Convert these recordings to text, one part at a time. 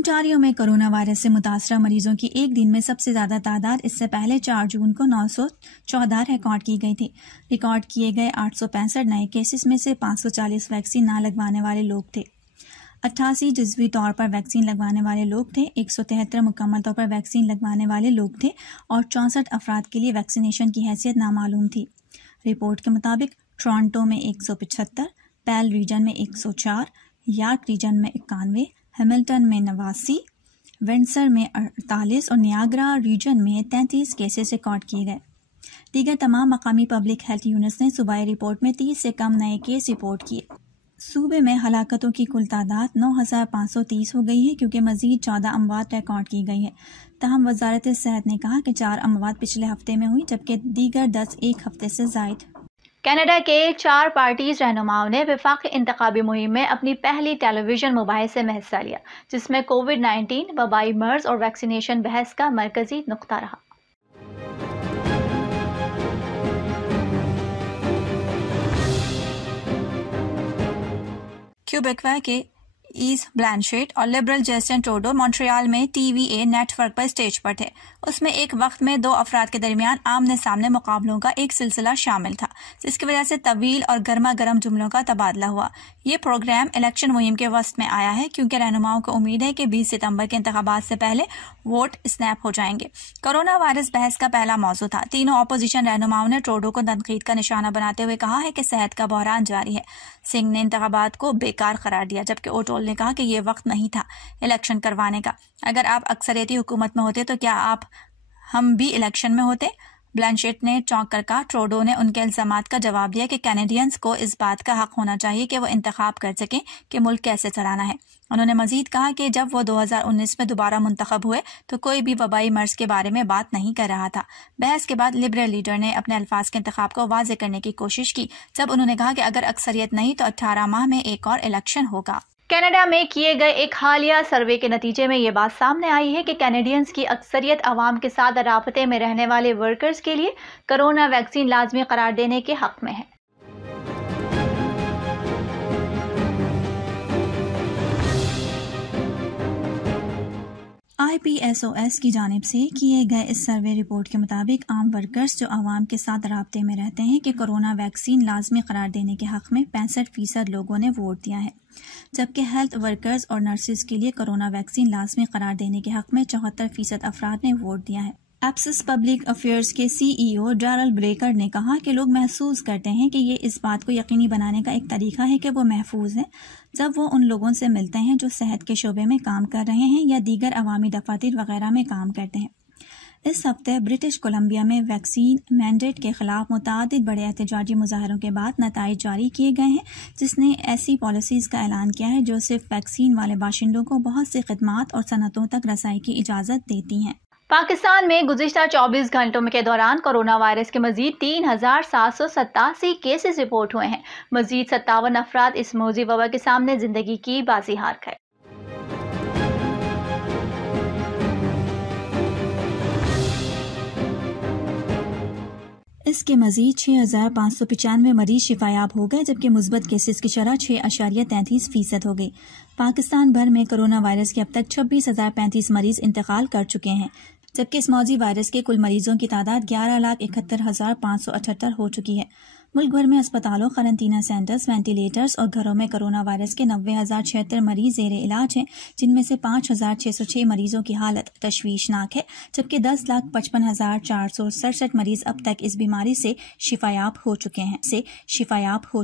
Ontario میں corona virus سے متاثرہ مریضوں کی ایک دن میں سب سے زیادہ تعداد اس سے پہلے 4 جون کو 914 ریکارڈ کی گئی تھی۔ ریکارڈ کیے گئے 865 نئے کیسز میں سے 540 ویکسین نہ لگوانے والے لوگ تھے، 88 جزوی طور پر ویکسین لگوانے والے لوگ تھے، 173 مکمل طور پر ویکسین لگوانے والے لوگ تھے اور 64 افراد کے لیے ویکسینیشن کی حیثیت نامعلوم تھی۔ رپورٹ کے مطابق ٹورانٹو میں 175، پیل ریجن میں 104، یارک ریجن میں 91، ہیملٹن میں 89، ونڈسر میں 48 اور نیاگرا ریجن میں 33 کیسز ریکارڈ کیے گئے۔ دیگر تمام مقامی پبلک ہیلتھ یونٹس نے صوبائی رپورٹ میں 30 سے کم نئے کیس رپورٹ کیے۔ صوبے میں ہلاکتوں کی کل تعداد 9530 ہو گئی ہے کیونکہ مزید 14 اموات ریکارڈ کی گئی ہے۔ تاہم وزارت صحت نے کہا کہ 4 اموات پچھلے ہفتے میں ہوئی جبکہ دیگر 10 ایک ہفتے سے زائد۔ کینیڈا کے 4 پارٹیز رہنماؤں نے وفاقی انتخابی مہم میں اپنی پہلی ٹیلی ویژن مباحثے میں حصہ لیا، جس میں کووڈ-19، وبائی مرض اور ویکسینیشن بحث کا مرکزی نقطہ رہا۔ کیوبیکوا کے ایز بلانشیٹ اور لبرل جسٹن ٹروڈو مونٹریال میں ٹی وی اے نیٹ ورک پر اسٹیج پر تھے۔ اس میں ایک وقت میں 2 افراد کے درمیان آمنے سامنے مقابلوں کا ایک سلسلہ شامل تھا، جس کی وجہ سے طویل اور گرما گرم جملوں کا تبادلہ ہوا۔ یہ پروگرام الیکشن مہم کے وسط میں آیا ہے کیونکہ رہنماؤں کو امید ہے کہ 20 ستمبر کے انتخابات سے پہلے ووٹ اسنیپ ہو جائیں گے۔ کرونا وائرس بحث کا پہلا موضوع تھا۔ تینوں اپوزیشن رہنماؤں نے ٹروڈو کو تنقید کا نشانہ بناتے ہوئے کہا ہے کہ صحت کا بحران جاری ہے۔ سنگھ نے انتخابات کو بیکار قرار دیا جبکہ اوٹول نے کہا کہ یہ وقت نہیں تھا الیکشن کروانے کا۔ اگر آپ اکثریتی حکومت میں ہوتے تو کیا ہم بھی الیکشن میں ہوتے؟ بلانشیٹ نے چونک کر کہا۔ ٹروڈو نے ان کے الزامات کا جواب دیا کہ کینیڈینز کو اس بات کا حق ہونا چاہیے کہ وہ انتخاب کر سکیں کہ ملک کیسے چلانا ہے۔ انہوں نے مزید کہا کہ جب وہ 2019 میں دوبارہ منتخب ہوئے تو کوئی بھی وبائی مرض کے بارے میں بات نہیں کر رہا تھا۔ بحث کے بعد لبرل لیڈر نے اپنے الفاظ کے انتخاب کو واضح کرنے کی کوشش کی جب انہوں نے کہا کہ اگر اکثریت نہیں تو 18 ماہ میں ایک اور الیکشن ہوگا۔ کینیڈا میں کیے گئے ایک حالیہ سروے کے نتیجے میں یہ بات سامنے آئی ہے کہ کینیڈینز کی اکثریت عوام کے ساتھ رابطے میں رہنے والے ورکرز کے لیے کرونا ویکسین لازمی قرار دینے کے حق میں ہے۔ IPSOS کی جانب سے کیے گئے اس سروے رپورٹ کے مطابق عام ورکرز جو عوام کے ساتھ رابطے میں رہتے ہیں کہ کرونا ویکسین لازمی قرار دینے کے حق میں 65% لوگوں نے ووٹ دیا ہے، جبکہ ہیلتھ ورکرز اور نرسز کے لیے کرونا ویکسین لازمی قرار دینے کے حق میں 74% افراد نے ووٹ دیا ہے۔ ایپسس پبلک افیئرز کے CEO ڈیرل بریکر نے کہا کہ لوگ محسوس کرتے ہیں کہ یہ اس بات کو یقینی بنانے کا ایک طریقہ ہے کہ وہ محفوظ ہیں جب وہ ان لوگوں سے ملتے ہیں جو صحت کے شعبے میں کام کر رہے ہیں یا دیگر عوامی دفاتر وغیرہ میں کام کرتے ہیں۔ اس ہفتے برٹش کولمبیا میں ویکسین مینڈیٹ کے خلاف متعدد بڑے احتجاجی مظاہروں کے بعد نتائج جاری کیے گئے ہیں، جس نے ایسی پالیسیز کا اعلان کیا ہے جو صرف ویکسین والے باشندوں کو بہت سی خدمات اور صنعتوں تک رسائی کی اجازت دیتی ہیں۔ پاکستان میں گزشتہ 24 گھنٹوں کے دوران کرونا وائرس کے مزید 3787 کیسز رپورٹ ہوئے ہیں۔ مزید 57 افراد اس موذی وبا کے سامنے زندگی کی بازی ہار گئے۔ اس کے مزید 6595 مریض شفایاب ہو گئے جبکہ مثبت کیسز کی شرح 6.33% ہو گئی۔ پاکستان بھر میں کرونا وائرس کے اب تک 26,035 مریض انتقال کر چکے ہیں جبکہ اس موذی وائرس کے کل مریضوں کی تعداد 11,71,578 ہو چکی ہے۔ ملک بھر میں اسپتالوں، قرنطینہ سینٹرز، وینٹیلیٹرز اور گھروں میں کرونا وائرس کے 90,076 مریض زیر علاج ہیں، جن میں سے 5,606 مریضوں کی حالت تشویشناک ہے جبکہ 10,55,467 مریض اب تک اس بیماری سے شفایاب ہو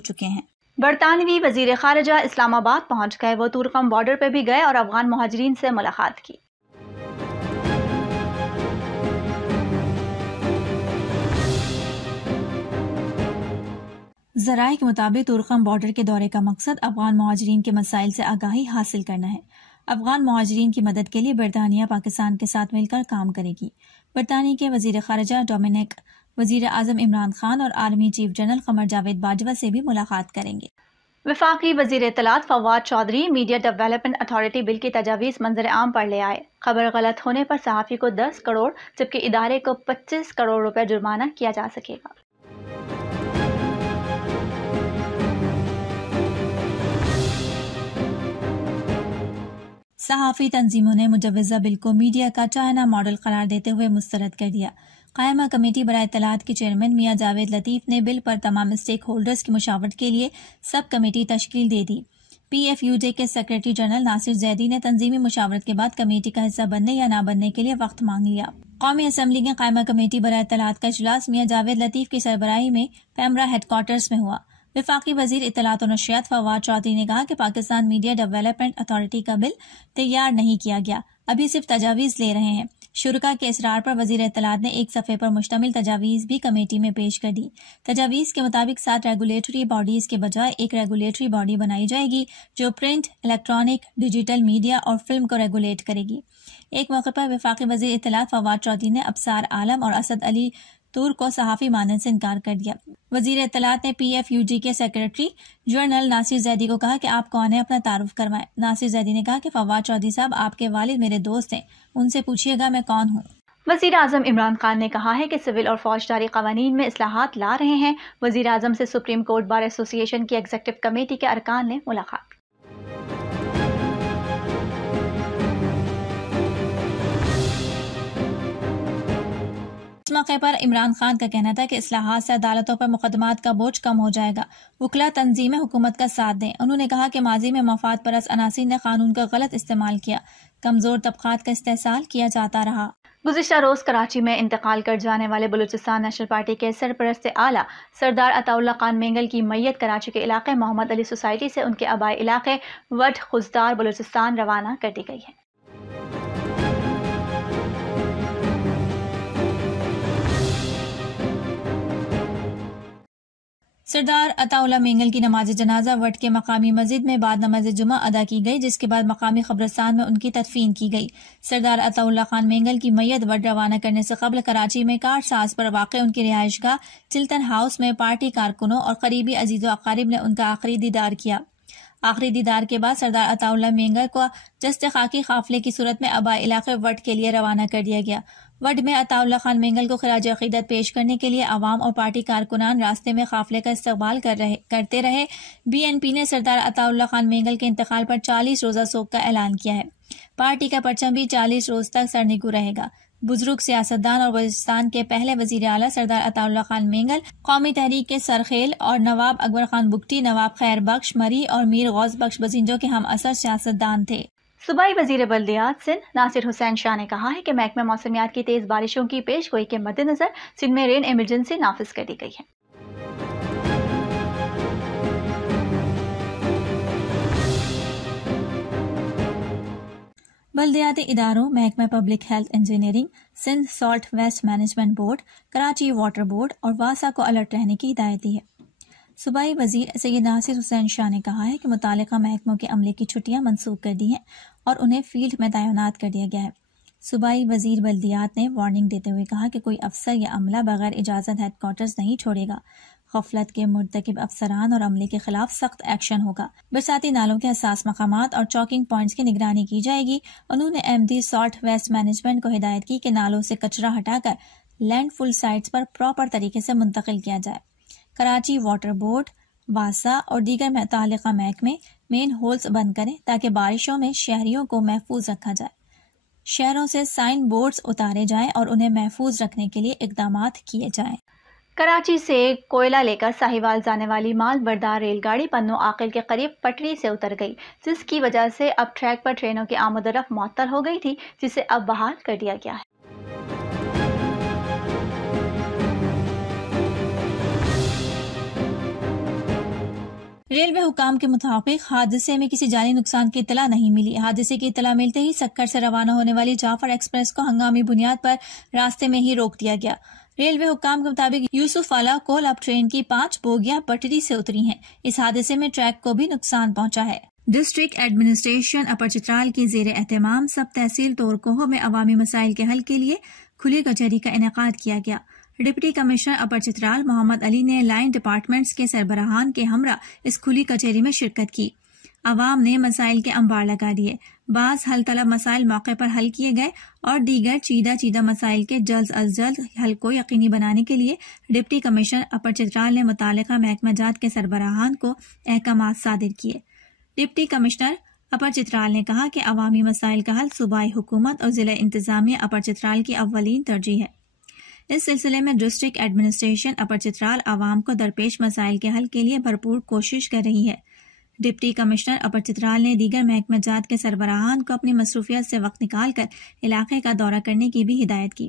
چکے ہیں۔ برطانوی وزیر خارجہ اسلام آباد پہنچ گئے۔ وہ تورخم بارڈر پہ بھی گئے اور افغان مہاجرین سے ملاقات کی۔ ذرائع کے مطابق تورخم بارڈر کے دورے کا مقصد افغان مہاجرین کے مسائل سے آگاہی حاصل کرنا ہے۔ افغان مہاجرین کی مدد کے لیے برطانیہ پاکستان کے ساتھ مل کر کام کرے گی۔ برطانیہ کے وزیر خارجہ ڈومینک وزیر اعظم عمران خان اور army chief general Qamar Javed Bajwa سے بھی ملاقات کریں گے۔ وفاقی وزیر اطلاعات Fawad Chaudhry media development authority bill کی تجاویز منظر عام پر لے آئے۔ خبر غلط ہونے پر صحافی کو 10 کروڑ جبکہ ادارے کو 25 کروڑ روپے جرمانہ کیا جا سکے گا۔ صحافی تنظیموں نے مجوزہ بل کو میڈیا کا چائنا ماڈل قرار دیتے ہوئے مسترد کر دیا۔ قائمہ کمیٹی برائے اطلاعات کے چیئرمین میاں جاوید لطیف نے بل پر تمام اسٹیک ہولڈرز کی مشاورت کے لیے سب کمیٹی تشکیل دے دی۔ PFUJ کے سیکریٹری جنرل ناصر زیدی نے تنظیمی مشاورت کے بعد کمیٹی کا حصہ بننے یا نہ بننے کے لیے وقت مانگ لیا۔ قومی اسمبلی کے قائمہ کمیٹی برائے اطلاعات کا اجلاس میاں جاوید لطیف کی سربراہی میں پیمرا ہیڈ کوارٹرز میں ہوا۔ وفاقی وزیر اطلاعات و نشریات فواد چودھری نے کہا کہ پاکستان میڈیا ڈیولپمنٹ اتھارٹی کا بل تیار نہیں کیا گیا، ابھی صرف تجاویز لے رہے ہیں۔ شرکاء کے اصرار پر وزیر اطلاعات نے ایک صفحے پر مشتمل تجاویز بھی کمیٹی میں پیش کر دی۔ تجاویز کے مطابق 7 ریگولیٹری باڈیز کے بجائے ایک ریگولیٹری باڈی بنائی جائے گی جو پرنٹ، الیکٹرانک، ڈیجیٹل میڈیا اور فلم کو ریگولیٹ کرے گی۔ ایک موقع پر وفاقی وزیر اطلاعات فواد چودھری نے ابصار عالم اور اسد علی تور کو صحافی ماننے سے انکار کر دیا۔ وزیر اطلاعات نے PFUJ کے سیکریٹری جنرل ناصر زیدی کو کہا کہ آپ کون ہیں، اپنا تعارف کروائیں۔ ناصر زیدی نے کہا کہ فواد چودھری صاحب آپ کے والد میرے دوست ہیں، ان سے پوچھیے گا میں کون ہوں۔ وزیر اعظم عمران خان نے کہا ہے کہ سول اور فوجداری قوانین میں اصلاحات لا رہے ہیں۔ وزیر اعظم سے سپریم کورٹ بار ایسوسی ایشن کی ایگزیکٹو کمیٹی کے ارکان نے ملاقات۔ اس موقع پر عمران خان کا کہنا تھا کہ اصلاحات سے عدالتوں پر مقدمات کا بوجھ کم ہو جائے گا۔ وکلاء تنظیمیں حکومت کا ساتھ دیں۔ انہوں نے کہا کہ ماضی میں مفاد پرست عناصر نے قانون کا غلط استعمال کیا، کمزور طبقات کا استحصال کیا جاتا رہا۔ گزشتہ روز کراچی میں انتقال کر جانے والے بلوچستان نیشنل پارٹی کے سرپرست اعلیٰ سردار عطا اللہ خان مینگل کی میت کراچی کے علاقے محمد علی سوسائٹی سے ان کے آبائی علاقے وڈ خضدار بلوچستان روانہ کر دی گئی ہے۔ سردار عطا اللہ مینگل کی نماز جنازہ وڈ کے مقامی مسجد میں بعد نماز جمعہ ادا کی گئی، جس کے بعد مقامی قبرستان میں ان کی تدفین کی گئی۔ سردار عطا اللہ خان مینگل کی میت وڈ روانہ کرنے سے قبل کراچی میں کاٹ ساز پر واقع ان کی رہائش گاہ چلتن ہاؤس میں پارٹی کارکنوں اور قریبی عزیز و اقارب نے ان کا آخری دیدار کیا۔ آخری دیدار کے بعد سردار عطا اللہ مینگل کو جست خاکی قافلے کی صورت میں آبائی علاقے وڈ کے لیے روانہ کر دیا گیا۔ وڈ میں عطا اللہ خان مینگل کو خراج عقیدت پیش کرنے کے لیے عوام اور پارٹی کارکنان راستے میں قافلے کا استقبال کرتے رہے۔ BNP نے سردار عطا اللہ خان مینگل کے انتقال پر 40 روزہ سوگ کا اعلان کیا ہے۔ پارٹی کا پرچم بھی 40 روز تک سرنگو رہے گا۔ بزرگ سیاستدان اور بلوچستان کے پہلے وزیر اعلیٰ سردار عطا اللہ خان مینگل قومی تحریک کے سرخیل اور نواب اکبر خان بگٹی، نواب خیر بخش مری اور میر غوث بخش بزنجوں کے ہم اثر سیاستدان تھے۔ صوبائی وزیر بلدیات سندھ ناصر حسین شاہ نے کہا ہے کہ محکمہ موسمیات کی تیز بارشوں کی پیش گوئی کے مد نظر سندھ میں رین ایمرجنسی نافذ کر دی گئی ہے۔ بلدیاتی اداروں، محکمہ public health engineering, Sindh solid waste management board, Karachi water board اور واسا کو الرٹ رہنے کی ہدایت دی ہے۔ صوبائی وزیر سید ناصر حسین شاہ نے کہا ہے کہ متعلقہ محکموں کے عملے کی چھٹیاں منسوخ کر دی ہیں اور انہیں فیلڈ میں تعینات کر دیا گیا ہے۔ صوبائی وزیر بلدیات نے وارننگ دیتے ہوئے کہا کہ کوئی افسر یا عملہ بغیر اجازت ہیڈ کوارٹرز نہیں چھوڑے گا۔ غفلت کے مرتکب افسران اور عملے کے خلاف سخت ایکشن ہوگا۔ برساتی نالوں کے حساس مقامات اور چوکنگ پوائنٹس کی نگرانی کی جائے گی۔ انہوں نے MD سالٹ ویسٹ مینجمنٹ کو ہدایت کی کہ نالوں سے کچرا ہٹا کر لینڈ فل سائٹس پر پراپر طریقے سے منتقل کیا جائے۔ کراچی واٹر بورڈ، واسا اور دیگر متعلقہ محکمے مین ہولز بند کریں تاکہ بارشوں میں شہریوں کو محفوظ رکھا جائے۔ شہروں سے سائن بورڈز اتارے جائیں اور انہیں محفوظ رکھنے کے لیے اقدامات کیے جائیں۔ کراچی سے کوئلہ لے کر ساہیوال جانے والی مال بردار ریل گاڑی پنو عاقل کے قریب پٹری سے اتر گئی، جس کی وجہ سے اب ٹریک پر ٹرینوں کی آمد و رفت معطل ہو گئی تھی، جسے اب بحال کر دیا گیا ہے۔ ریلوے حکام کے مطابق حادثے میں کسی جانی نقصان کی اطلاع نہیں ملی۔ حادثے کی اطلاع ملتے ہی سکر سے روانہ ہونے والی جعفر ایکسپریس کو ہنگامی بنیاد پر راستے میں ہی روک دیا گیا۔ ریلوے حکام کے مطابق یوسف والا کولاب ٹرین کی 5 بوگیاں پٹری سے اتری ہیں۔ اس حادثے میں ٹریک کو بھی نقصان پہنچا ہے۔ ڈسٹرکٹ ایڈمنسٹریشن اپر چترال کی زیر اہتمام سب تحصیل تورکوہ میں عوامی مسائل کے حل کے لیے کھلی کچہری کا انعقاد کیا گیا۔ ڈپٹی کمشنر اپر چترال محمد علی نے لائن ڈپارٹمنٹس کے سربراہان کے ہمراہ اس کھلی کچہری میں شرکت کی۔ عوام نے مسائل کے انبار لگا دیے۔ بعض حل طلب مسائل موقع پر حل کیے گئے اور دیگر چیدہ مسائل کے جلد از جلد حل کو یقینی بنانے کے لیے ڈپٹی کمشنر اپر چترال نے متعلقہ محکمہ جات کے سربراہان کو احکامات صادر کیے۔ ڈپٹی کمشنر اپر چترال نے کہا کہ عوامی مسائل کا حل صوبائی حکومت اور ضلع انتظامیہ اپر چترال کی اولین ترجیح ہے۔ اس سلسلے میں ڈسٹرکٹ ایڈمنسٹریشن اپر چترال عوام کو درپیش مسائل کے حل کے لیے بھرپور کوشش کر رہی ہے۔ ڈپٹی کمشنر اپر چترال نے دیگر محکمہ جات کے سربراہان کو اپنی مصروفیات سے وقت نکال کر علاقے کا دورہ کرنے کی بھی ہدایت کی۔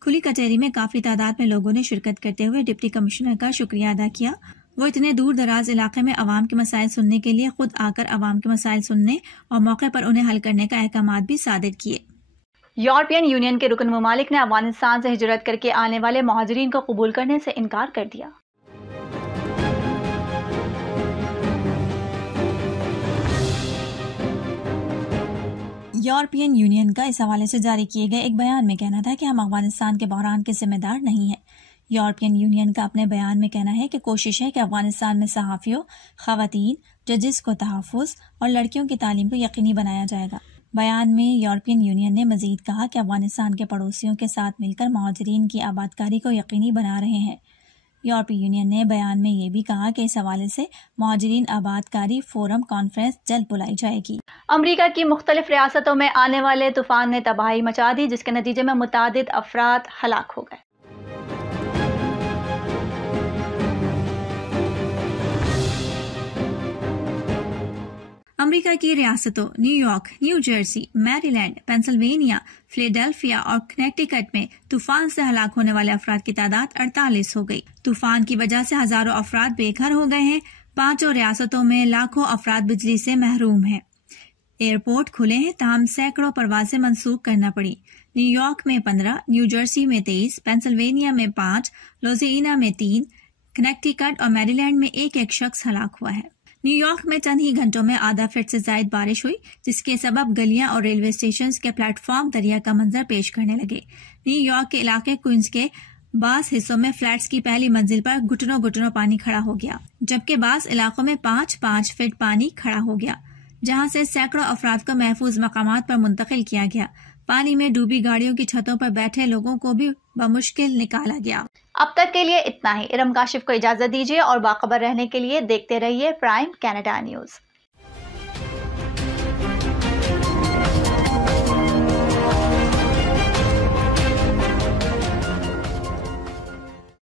کھلی کچہری میں کافی تعداد میں لوگوں نے شرکت کرتے ہوئے ڈپٹی کمشنر کا شکریہ ادا کیا۔ وہ اتنے دور دراز علاقے میں عوام کے مسائل سننے کے لیے خود آ کر عوام کے مسائل سننے اور موقع پر انہیں حل کرنے کا احکامات بھی صادر کیے۔ یورپین یونین کے رکن ممالک نے افغانستان سے ہجرت کر کے آنے والے مہاجرین کو قبول کرنے سے انکار کر دیا۔ یورپین یونین کا اس حوالے سے جاری کیے گئے ایک بیان میں کہنا تھا کہ ہم افغانستان کے بحران کے ذمہ دار نہیں ہیں۔ یورپین یونین کا اپنے بیان میں کہنا ہے کہ کوشش ہے کہ افغانستان میں صحافیوں، خواتین، ججز کو تحفظ اور لڑکیوں کی تعلیم کو یقینی بنایا جائے گا۔ بیان میں یورپین یونین نے مزید کہا کہ افغانستان کے پڑوسیوں کے ساتھ مل کر مہاجرین کی آبادکاری کو یقینی بنا رہے ہیں۔ یورپی یونین نے بیان میں یہ بھی کہا کہ اس حوالے سے مہاجرین آبادکاری فورم کانفرنس جلد بلائی جائے گی۔ امریکہ کی مختلف ریاستوں میں آنے والے طوفان نے تباہی مچا دی، جس کے نتیجے میں متعدد افراد ہلاک ہو گئے۔ امریکہ کی ریاستوں نیو یارک، نیو جرسی، میری لینڈ، پینسلوینیا، فلیڈیلفیا اور کنیکٹیکٹ میں طوفان سے ہلاک ہونے والے افراد کی تعداد 48 ہو گئی۔ طوفان کی وجہ سے ہزاروں افراد بے گھر ہو گئے ہیں۔ 5 ریاستوں میں لاکھوں افراد بجلی سے محروم ہیں۔ ایئرپورٹ کھلے ہیں تاہم سینکڑوں پروازیں منسوخ کرنا پڑی۔ نیو یارک میں 15، نیو جرسی میں 23، پینسلوینیا میں 5، لوزیئنا میں 3، کنیکٹیکٹ اور میری لینڈ میں ایک شخص ہلاک ہوا ہے۔ نیو یارک میں چند ہی گھنٹوں میں آدھا فٹ سے زائد بارش ہوئی، جس کے سبب گلیاں اور ریلوے اسٹیشنز کے پلیٹ فارم دریا کا منظر پیش کرنے لگے۔ نیو یارک کے علاقے کوئنز کے بعض حصوں میں فلیٹس کی پہلی منزل پر گھٹنوں گھٹنوں پانی کھڑا ہو گیا، جبکہ بعض علاقوں میں 5-5 فٹ پانی کھڑا ہو گیا، جہاں سے سینکڑوں افراد کو محفوظ مقامات پر منتقل کیا گیا۔ پانی میں ڈوبی گاڑیوں کی چھتوں پر بیٹھے لوگوں کو بھی بمشکل نکالا گیا۔ اب تک کے لیے اتنا ہی۔ ارم کاشف کو اجازت دیجیے اور باخبر رہنے کے لیے دیکھتے رہیے پرائم کینیڈا نیوز۔